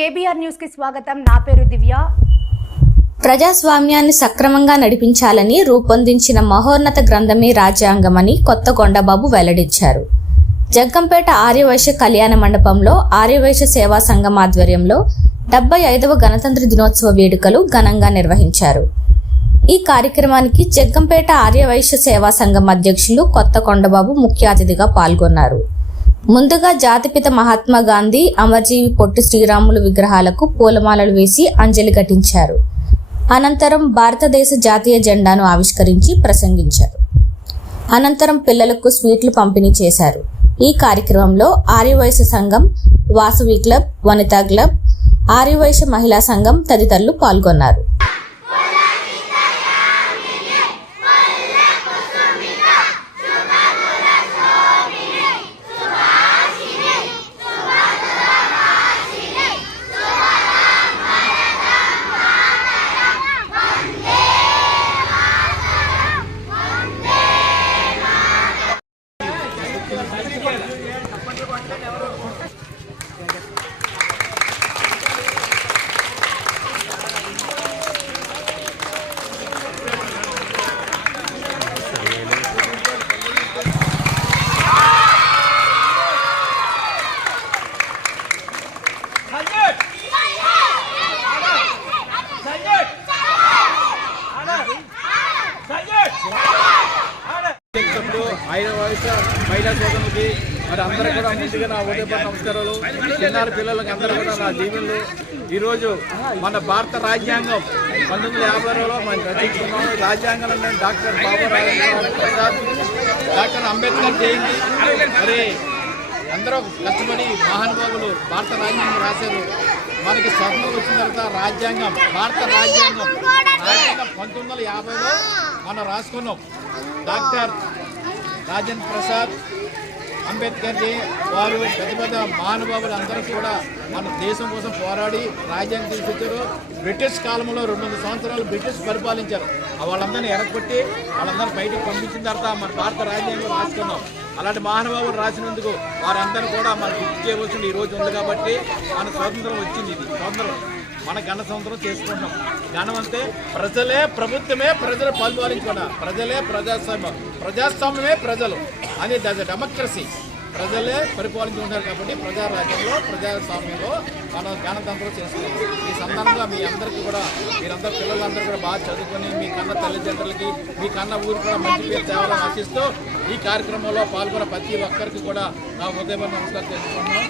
KBR news కి స్వాగతం. నా పేరు దివ్య. ప్రజాస్వామ్యాన్ని సక్రమంగా నడిపించాలని రూపొందించిన మహోన్నత గ్రంథమే రాజ్యాంగమని కొత్తకొండబాబు వెల్లడించారు. జగ్గంపేట ఆర్యవైశ్య కళ్యాణ మండపంలో ఆర్యవైశ్య సేవా సంఘం ఆధ్వర్యంలో 75వ గణతంత్ర దినోత్సవ వేడుకలు ఘనంగా నిర్వహించారు. ఈ కార్యక్రమానికి జగ్గంపేట ఆర్యవైశ్య సేవా సంఘం అధ్యక్షులు కొత్తకొండబాబు ముఖ్య అతిథిగా పాల్గొన్నారు. ముందుగా జాతిపిత మహాత్మా గాంధీ, అమరజీవి పొట్టి శ్రీరాములు విగ్రహాలకు పూలమాలలు వేసి అంజలి ఘటించారు. అనంతరం భారతదేశ జాతీయ జెండాను ఆవిష్కరించి ప్రసంగించారు. అనంతరం పిల్లలకు స్వీట్లు పంపిణీ చేశారు. ఈ కార్యక్రమంలో ఆర్యవైశ్య సంఘం, వాసవి క్లబ్, వనితా క్లబ్, ఆర్యవైశ్య మహిళా సంఘం తదితరులు పాల్గొన్నారు. మహిళా సోదరులకి మరి అందరూ కూడా ముందుగా నా ఉదయపూర్వక నమస్కారాలు. చిన్నారి పిల్లలకి అందరూ కూడా నా దీవెనలు. ఈరోజు మన భారత రాజ్యాంగం 1950లో మనం రచించుకున్నాం. రాజ్యాంగంలో డాక్టర్ బాబా రాజేంద్ర ప్రసాద్, డాక్టర్ అంబేద్కర్ జయంతి. మరి అందరూ కష్టపడి మహానుభావులు భారత రాజ్యాంగం రాశారు. మనకి స్వతంత్రం వచ్చిన తర్వాత రాజ్యాంగం, భారత రాజ్యాంగం 1950లో మనం రాసుకున్నాం. డాక్టర్ రాజేంద్ర ప్రసాద్, అంబేద్కర్ వారు పెద్ద పెద్ద మహానుభావులు అందరూ కూడా మన దేశం కోసం పోరాడి రాజ్యాంగం తీసుకొచ్చారు. బ్రిటిష్ కాలంలో 200 సంవత్సరాలు బ్రిటిష్ పరిపాలించారు. వాళ్ళందరినీ ఎరగొట్టి వాళ్ళందరూ బయటకు పంపించిన తర్వాత మన భారత రాజ్యాంగం రాసుకున్నాం. అలాంటి మహానుభావులు రాసినందుకు వారందరూ కూడా మనం గుర్తు చేయవలసింది ఈ రోజు ఉంది. కాబట్టి మన స్వాతంత్రం వచ్చింది. ఇది స్వాతంత్రం మన గణ సంవత్సరం చేసుకుంటున్నాం. గణం అంటే ప్రజలే ప్రభుత్వమే ప్రజలు పరిపాలించుకున్న ప్రజలే ప్రజాస్వామ్యం, ప్రజాస్వామ్యమే ప్రజలు అని డెమోక్రసీ. ప్రజలే పరిపాలించుకుంటారు కాబట్టి ప్రజారాజ్యంలో, ప్రజాస్వామ్యంలో మనం గణతంత్రం చేసుకున్నాం. ఈ సందర్భంగా మీ అందరికీ కూడా, మీరందరూ పిల్లలందరూ కూడా బాగా చదువుకొని మీ కన్న తల్లిదండ్రులకి, మీ కన్న ఊరు కూడా మంచి పేరు తేవాలని ఆశిస్తూ ఈ కార్యక్రమంలో పాల్గొన్న ప్రతి ఒక్కరికి కూడా నా ఉదయం నమస్కారం చేసుకుంటున్నాం.